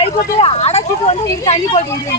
ಕೈ ಕೊಟ್ಟಿಲ್ಲ ಆಡಕ್ಕೆ ಒಂದು ಇಲ್ಲಿ ಕಣ್ಣಿ ಕೊಟ್ಟಿದ್ದೀನಿ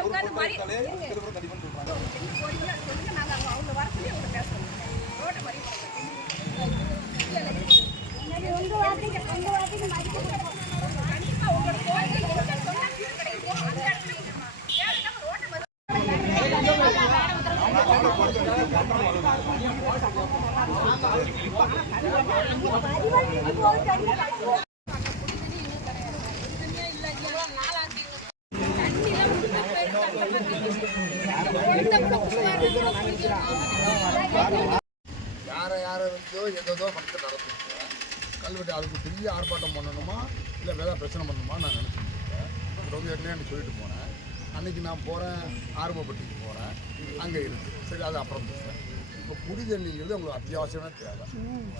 பைப்புக்கு அடைச்சிட்டு வந்து இங்க தண்ணி போட்டு யாரை யாரை வச்சோ எதோ மக்கள் நடந்துச்சு கல்வெட்டு அதுக்கு பெரிய ஆர்ப்பாட்டம் பண்ணணுமா? இல்லை வேற பிரச்சனை பண்ணணுமா? நான் நினச்சிட்டு ரொம்ப ஏற்கனவே சொல்லிட்டு போனேன். அன்றைக்கி நான் போகிறேன் ஆர்வப்பட்டிக்கு போகிறேன் அங்கே இருக்குது சரி அது அப்புறம் பேசுகிறேன் இப்போ குடி தண்ணிங்கிறது உங்களுக்கு அத்தியாவசியமான தேவை.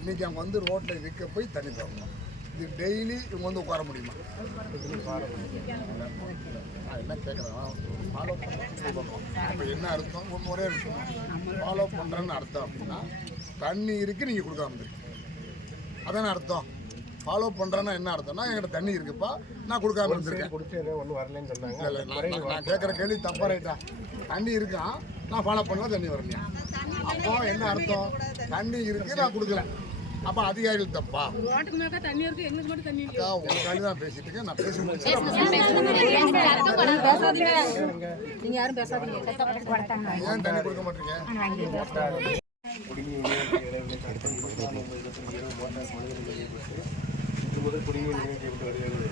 இன்றைக்கி அவங்க வந்து ரோட்டில் நிற்க போய் தண்ணி தரணும். இது டெய்லி இவங்க வந்து உட்கார முடியுமா? என்ன கேட்குறேன் ஃபாலோ பண்ணுறோம் அப்போ என்ன அர்த்தம்? ஒன்று ஒரே விஷயம். ஃபாலோ பண்ணுறேன்னு அர்த்தம் அப்படின்னா தண்ணி இருக்கு நீங்கள் கொடுக்காம இருக்கு அதானே அர்த்தம்? ஃபாலோ பண்ணுறேன்னா என்ன அர்த்தம்னா என்கிட்ட தண்ணி இருக்குப்பா நான் கொடுக்காம இருந்திருக்கேன் குடிச்சது ஒன்றும் வரலன்னு சொன்னாங்க. இல்லை நான் கேட்குற கேள்வி தப்பா ரைட்டா? தண்ணி இருக்கான் நான் ஃபாலோ பண்ணல தண்ணி வரலையா? அப்போ என்ன அர்த்தம்? தண்ணி இருக்கு நான் கொடுக்கல. அப்போ அதிகாரிகள் தப்பா? உங்களுக்காண்டி தான் பேசிட்டு இருக்கேன். நான் பேசி நீங்க யாரும் பேசாதீங்க. ஏன் தண்ணி கொடுக்க மாட்டீங்க. முதல் குடிநீர் வருகிறது